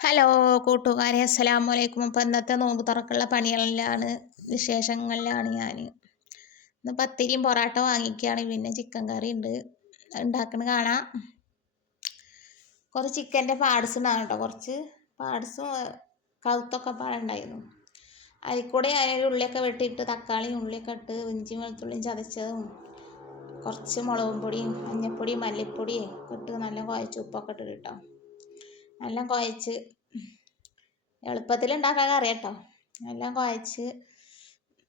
Hello കൂട്ടുകാരെ, അസ്സലാമു അലൈക്കും. ഇപ്പം ഇന്നത്തെ നോമ്പ് തുറക്കുള്ള പണികളിലാണ്, വിശേഷങ്ങളിലാണ് ഞാൻ. ഇന്ന് പത്തിരിയും പൊറാട്ട വാങ്ങിക്കുകയാണ്, പിന്നെ ചിക്കൻ കറി ഉണ്ട്, ഉണ്ടാക്കണ കാണാം. കുറച്ച് ചിക്കൻ്റെ പാർട്സ് ഉണ്ടാകും കേട്ടോ, കുറച്ച് പാർട്സും കഴുത്തൊക്കെ പാടുണ്ടായിരുന്നു. അതിൽ കൂടെ ഞാൻ ഉള്ളിയൊക്കെ വെട്ടിയിട്ട് തക്കാളിയും ഉള്ളിയൊക്കെ ഇട്ട് ഇഞ്ചിയും വെളുത്തുള്ളിയും ചതച്ചതും കുറച്ച് മുളകും പൊടിയും മഞ്ഞൾപ്പൊടിയും മല്ലിപ്പൊടിയും ഒക്കെ ഇട്ട് നല്ല കുഴച്ച് ഉപ്പൊക്കെ ഇട്ട് കേട്ടോ, നല്ല കുഴച്ച് എളുപ്പത്തിൽ ഉണ്ടാക്കാൻ അറിയാട്ടോ. എല്ലാം കുഴച്ച്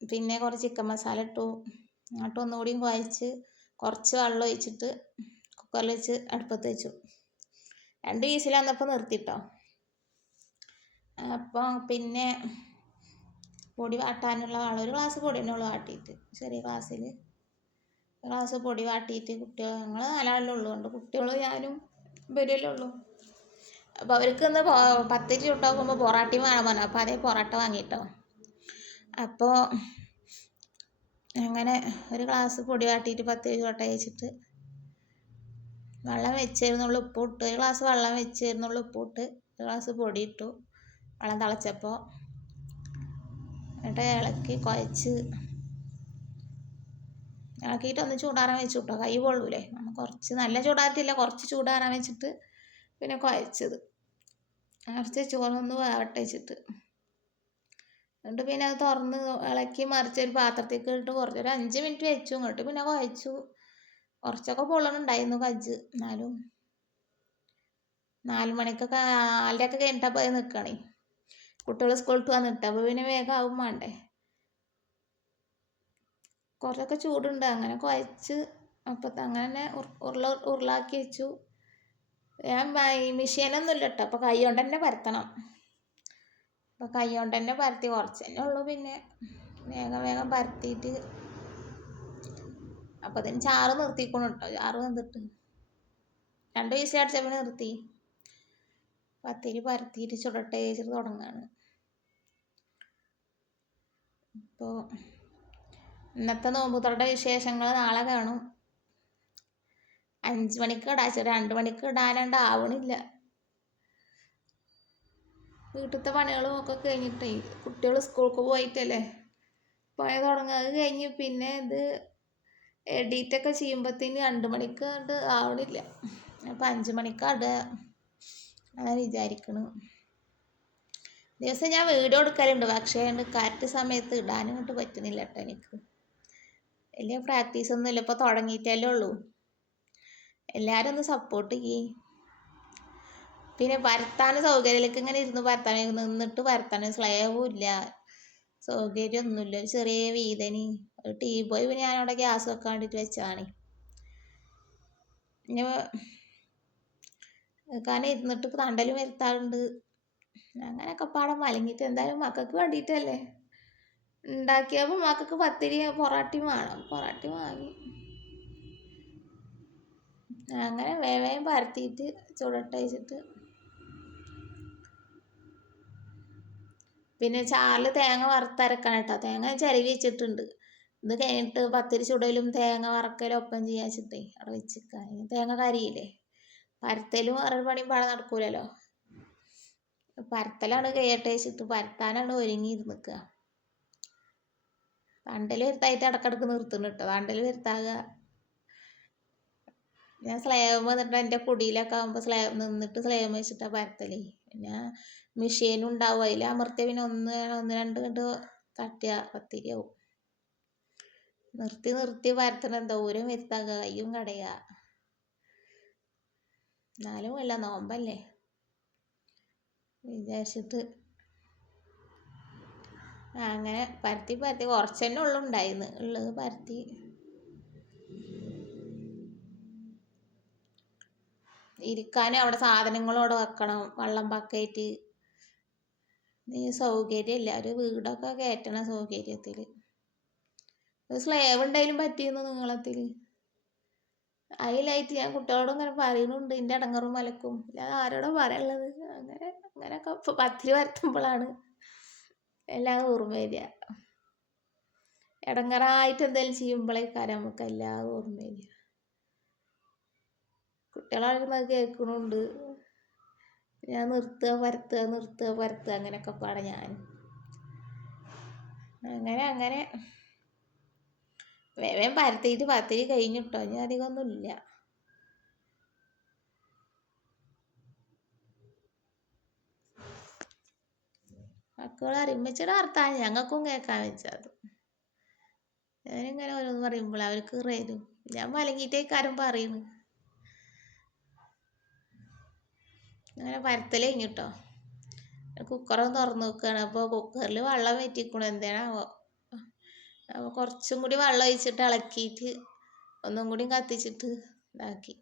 പിന്നെ കുറച്ച് ചിക്കൻ മസാല ഇട്ടു, എന്നിട്ട് ഒന്നുകൂടിയും കുഴച്ച് കുറച്ച് വെള്ളം ഒഴിച്ചിട്ട് കുക്കറിൽ വെച്ച് അടുപ്പത്ത് വെച്ചു. 2 വീസിൽ വന്നപ്പോൾ നിർത്തിട്ടോ. അപ്പോൾ പിന്നെ പൊടി വാട്ടാനുള്ള വെള്ളം 1 ഗ്ലാസ് പൊടി തന്നെ ഉള്ളു വാട്ടിയിട്ട്, ചെറിയ ഗ്ലാസ്സിൽ 1 ഗ്ലാസ് പൊടി വാട്ടിയിട്ട് കുട്ടികൾ, ഞങ്ങൾ 4 ആളല്ലേ ഉള്ളൂ, കൊണ്ട് കുട്ടികളും ഞാനും വരുമല്ലേ ഉള്ളൂ. അപ്പോൾ അവർക്ക് ഇന്ന് പത്തിരി ചുട്ട് നോക്കുമ്പോൾ പൊറാട്ടയും വേണം പറഞ്ഞു, അപ്പോൾ അതേ പൊറാട്ട വാങ്ങിയിട്ടോ. അപ്പോൾ അങ്ങനെ 1 ഗ്ലാസ് പൊടി വാട്ടിയിട്ട് പത്തിരി ചുട്ട വെച്ചിട്ട് വെള്ളം വെച്ചിരുന്നുള്ളൂ, ഉപ്പ് ഇട്ട് 1 ഗ്ലാസ് വെള്ളം വെച്ചിരുന്നുള്ളൂ, ഉപ്പ് ഇട്ട് 1 ഗ്ലാസ് പൊടി ഇട്ടു. വെള്ളം തിളച്ചപ്പോൾ എന്നിട്ട് ഇളക്കി കുഴച്ച് ഇളക്കിയിട്ടൊന്ന് ചൂടാറാൻ വെച്ചു കേട്ടോ, കൈ പൊള്ളൂലേ. കുറച്ച് നല്ല ചൂടാറ്റില്ല, കുറച്ച് ചൂടാറാൻ വെച്ചിട്ട് പിന്നെ കുഴച്ചത് കുറച്ച് ചോറൊന്ന് വേവട്ടെ വെച്ചിട്ട്, എന്നിട്ട് പിന്നെ അത് തുറന്ന് ഇളക്കി മറിച്ചൊരു പാത്രത്തേക്ക് ഇട്ട് കുറച്ചൊരു 5 മിനിറ്റ് വെച്ചു. ഇങ്ങോട്ട് പിന്നെ കുഴച്ചു, കുറച്ചൊക്കെ പൊള്ളണുണ്ടായിരുന്നു കജ്ജ്. എന്നാലും 4 മണിക്കൊക്കെ 4:30 കഴിഞ്ഞിട്ടപ്പോൾ അത് നിൽക്കണേ, കുട്ടികൾ സ്കൂളിട്ട് വന്നിട്ട്. അപ്പോൾ പിന്നെ വേഗം ആവും വേണ്ടേ, കുറച്ചൊക്കെ ചൂടുണ്ട്. അങ്ങനെ കുഴച്ച് അപ്പം അങ്ങനെ തന്നെ ഉരുളാക്കി വെച്ചു. ഞാൻ മെഷീനൊന്നും ഇല്ല കേട്ടോ, അപ്പോൾ കൈ കൊണ്ട് തന്നെ പരത്തണം. അപ്പോൾ കൈ കൊണ്ട് തന്നെ പരത്തി, കുറച്ച് തന്നെ ഉള്ളൂ. പിന്നെ വേഗം പരത്തിയിട്ട് അപ്പോൾ അതിന് ചാറ് നിർത്തിക്കണം കേട്ടോ, ചാറ് വന്നിട്ട് 2 വീസിൽ അടിച്ചപ്പോൾ നിർത്തി. പത്തിരി പരത്തിയിട്ട് ചുടട്ടെ വെച്ചിട്ട് തുടങ്ങുകയാണ്. ഇപ്പോൾ ഇന്നത്തെ നോമ്പുതുറയുടെ വിശേഷങ്ങൾ നാളെ കാണും. 5 മണിക്ക് ഇടാ, 2 മണിക്ക് ഇടാനാവണില്ല. വീട്ടിലത്തെ പണികളും ഒക്കെ കഴിഞ്ഞിട്ടേ, കുട്ടികൾ സ്കൂൾക്ക് പോയിട്ടല്ലേ പണി തുടങ്ങുക. അത് കഴിഞ്ഞ് പിന്നെ ഇത് എഡിറ്റൊക്കെ ചെയ്യുമ്പോഴത്തേന് 2 മണിക്ക് ആവണില്ല. അപ്പം 5 മണിക്കാണ് ഇടുക അങ്ങനെ വിചാരിക്കണം. ദിവസം ഞാൻ വീഡിയോ എടുക്കലുണ്ട്, പക്ഷേ കറക്റ്റ് സമയത്ത് ഇടാനും ഇങ്ങോട്ട് പറ്റുന്നില്ല കേട്ടോ. എനിക്ക് വലിയ പ്രാക്ടീസൊന്നുമില്ല, ഇപ്പോൾ തുടങ്ങിയിട്ടല്ലേ ഉള്ളൂ. എല്ലാവരും ഒന്ന് സപ്പോർട്ട് ചെയ്യേ. പിന്നെ പരത്താൻ സൗകര്യത്തിലേക്ക് ഇങ്ങനെ ഇരുന്ന് പരത്താൻ, നിന്നിട്ട് പരത്താൻ സ്ലേവും ഇല്ല, സൗകര്യമൊന്നുമില്ല. ഒരു ചെറിയ വീതനി ഒരു ടീ പോയി പിന്നെ ഞാനവിടെ ഗ്യാസ് വെക്കാൻ വേണ്ടിയിട്ട് വെച്ചതാണ്. ഇനി കാരണം ഇരുന്നിട്ട് തണ്ടലും വരുത്താറുണ്ട്. അങ്ങനെയൊക്കെ പാടം വലങ്ങിയിട്ട് എന്തായാലും മക്കൾക്ക് വേണ്ടിയിട്ടല്ലേ ഉണ്ടാക്കിയപ്പോൾ മക്കൾക്ക് പത്തിരി പൊറാട്ടയും വേണം, പൊറാട്ട വാങ്ങി. അങ്ങനെ വേഗം പരത്തിയിട്ട് ചുടട്ട വെച്ചിട്ട് പിന്നെ ചാറിൽ തേങ്ങ വറുത്തരക്കണം കേട്ടോ. തേങ്ങ ചിരവി വെച്ചിട്ടുണ്ട്. ഇത് കഴിഞ്ഞിട്ട് പത്തിരി ചുടലും തേങ്ങ വറക്കലും ഒപ്പം ചെയ്യാൻ വെച്ചിട്ടേ അവിടെ വെച്ചിരിക്കാൻ. തേങ്ങ കരിയില്ലേ, പരത്തലും വേറൊരു പണിയും പാടെ നടക്കൂലല്ലോ. പരത്തലാണ് കഴിയട്ടെ വെച്ചിട്ട് പരത്താനാണ് ഒരുങ്ങിയിരുന്നിക്കുക. തണ്ടൽ വരുത്തായിട്ട് ഇടക്കിടക്ക് നിർത്തുന്നു കേട്ടോ, തണ്ടൽ വരുത്താകുക. ഞാൻ സ്ലേവ് വന്നിട്ട് എൻ്റെ കുടിയിലൊക്കെ ആകുമ്പോൾ നിന്നിട്ട് സ്ലേവ് വെച്ചിട്ടാണ് പരത്തൽ. പിന്നെ മെഷീനും ഉണ്ടാവും, അതിൽ അമർത്തിയ പിന്നെ ഒന്ന് 2 കണ്ട് തട്ടിയ പത്തിരിയാവും. നിർത്തി പരത്തണം, ദൂരം വരുത്താകുക, കയ്യും കടയുക. എന്നാലും അല്ല, നോമ്പല്ലേ വിചാരിച്ചിട്ട് അങ്ങനെ പരത്തി കുറച്ച് തന്നെ ഉള്ളു ഉണ്ടായിരുന്നു, ഉള്ളത് പരത്തി. ഇരിക്കാനും അവിടെ സാധനങ്ങളും അവിടെ വെക്കണം, വെള്ളം ബക്കറ്റ്, സൗകര്യമില്ല. ഒരു വീടൊക്കെ കയറ്റണ സൗകര്യത്തിൽ സ്ലേവ് ഉണ്ടായാലും പറ്റിയിരുന്നു നീളത്തിൽ. അതിലായിട്ട് ഞാൻ കുട്ടികളോട് ഇങ്ങനെ പറയുന്നുണ്ട്, എൻ്റെ ഇടങ്ങറും മലക്കും. ഞാൻ ആരോടും പറയാനുള്ളത്. അങ്ങനെയൊക്കെ പത്തിരി പരത്തുമ്പോഴാണ് എല്ലാം ഓർമ്മ വരിക. ഇടങ്ങറായിട്ട് എന്തെങ്കിലും ചെയ്യുമ്പോഴേക്കാരം നമുക്ക് എല്ലാം ഓർമ്മ വരിക. കുട്ടികളായിരുന്നത് കേൾക്കണുണ്ട്, ഞാൻ നിർത്തുക പരത്തുക അങ്ങനെയൊക്കെ പാടെ ഞാൻ അങ്ങനെ വേഗം പരത്തിയിട്ട് പത്തിരി കഴിഞ്ഞിട്ടോ. ഞാൻ അധികമൊന്നുമില്ല. മക്കൾ അറിയുമ്പച്ചിടെ വർത്താനം ഞങ്ങൾക്കും കേൾക്കാൻ വെച്ചത്. ഞാനിങ്ങനെ ഓരോന്ന് പറയുമ്പോൾ അവർക്ക് റേരും. ഞാൻ മലങ്ങിയിട്ടേക്കാരും പറയുന്നു. അങ്ങനെ പരത്തൽ കഴിഞ്ഞിട്ടോ. കുക്കറൊന്ന് തുറന്ന് നോക്കുകയാണ്. അപ്പോൾ കുക്കറിൽ വെള്ളം വറ്റിക്കണം. എന്താണാവോ. അപ്പോൾ കുറച്ചും കൂടി വെള്ളം ഒഴിച്ചിട്ട് ഇളക്കിയിട്ട് ഒന്നും കൂടി കത്തിച്ചിട്ട് ഇതാക്കി.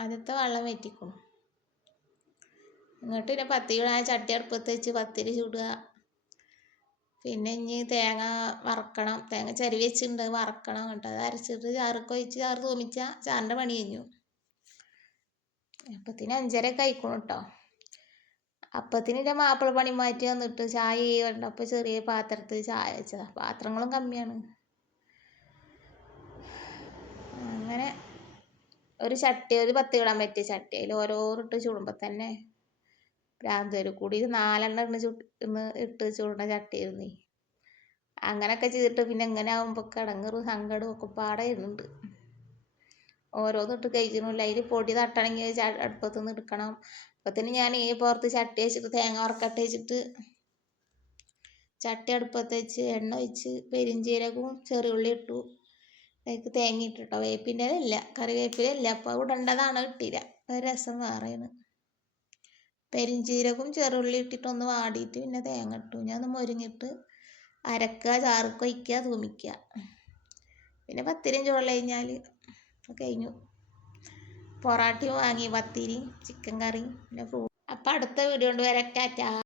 ആദ്യത്തെ വെള്ളം വറ്റിക്കണം. എന്നിട്ട് പിന്നെ പത്തിരി ഇടാൻ ചട്ടി അടുപ്പത്ത് വെച്ച് പത്തിരി ചുടുക. പിന്നെ ഇനി തേങ്ങ വറക്കണം. തേങ്ങ ചിരവി വെച്ചിട്ടുണ്ട്, വറക്കണം. എന്നിട്ട് അത് അരച്ചിട്ട് ചാറൊക്കെ ഒഴിച്ച് ചാറ് തൂമിച്ചാൽ ചാറിൻ്റെ പണി കഴിഞ്ഞു. അപ്പത്തിന് 5:30 ആയിക്കണം കേട്ടോ. അപ്പത്തിന് എൻ്റെ മാപ്പിള പണി മാറ്റി വന്നിട്ട് ചായ കണ്ടപ്പോൾ ചെറിയ പാത്രത്തിൽ ചായ വെച്ചതാ. പാത്രങ്ങളും കമ്മിയാണ്. അങ്ങനെ ഒരു ചട്ടി, ഒരു പത്തിരി ഇടാൻ പറ്റിയ ചട്ടി, അതിൽ ഓരോന്നിട്ട് ചുടുമ്പോൾ തന്നെ ഭ്രാന്ത് വരും. കൂടി 4 ഇട്ട് ചുടുന്ന ചട്ടിയായിരുന്നു. അങ്ങനെയൊക്കെ ചെയ്തിട്ട് പിന്നെ എങ്ങനെ ആകുമ്പോൾ കിടങ്ങറും സങ്കടവും ഒക്കെ പാടെ ഇരുന്നുണ്ട്. ഓരോന്നിട്ട് കഴിക്കണില്ല. അതിൽ പൊടി തട്ടണമെങ്കിൽ അടുപ്പത്തു നിന്ന് എടുക്കണം. അപ്പത്തിന് ഞാൻ ഈ പുറത്ത് ചട്ടി വെച്ചിട്ട് തേങ്ങ വറക്കട്ടെ വെച്ചിട്ട് ചട്ടി അടുപ്പത്ത് വെച്ച് എണ്ണ ഒഴിച്ച് പെരിഞ്ചീരകവും ചെറിയുള്ളി ഇട്ടു. അതിലേക്ക് തേങ്ങ ഇട്ടിട്ടോ. വേപ്പിൻ്റെ ഇല്ല, കറിവേപ്പില ഇല്ല. അപ്പോൾ ഇടേണ്ടതാണ്, ഇട്ടില്ല. ഒരു രസം വേറെയാണ്. പെരിഞ്ചീരകവും ചെറുള്ളി ഇട്ടിട്ടൊന്ന് വാടിയിട്ട് പിന്നെ തേങ്ങ ഇട്ടു. ഞാൻ ഒന്ന് മൊരിഞ്ഞിട്ട് അരക്കുക, ചാർക്ക് ഒഴിക്കുക, തൂമിക്കുക. പിന്നെ പത്തിരിയും ചോറിൽ കഴിഞ്ഞാൽ കഴിഞ്ഞു. പൊറാട്ടയും വാങ്ങി, പത്തിരിയും ചിക്കൻ കറിയും പിന്നെ അപ്പം അടുത്ത വീഡിയോ കൊണ്ട് വരാം. ടാറ്റാ.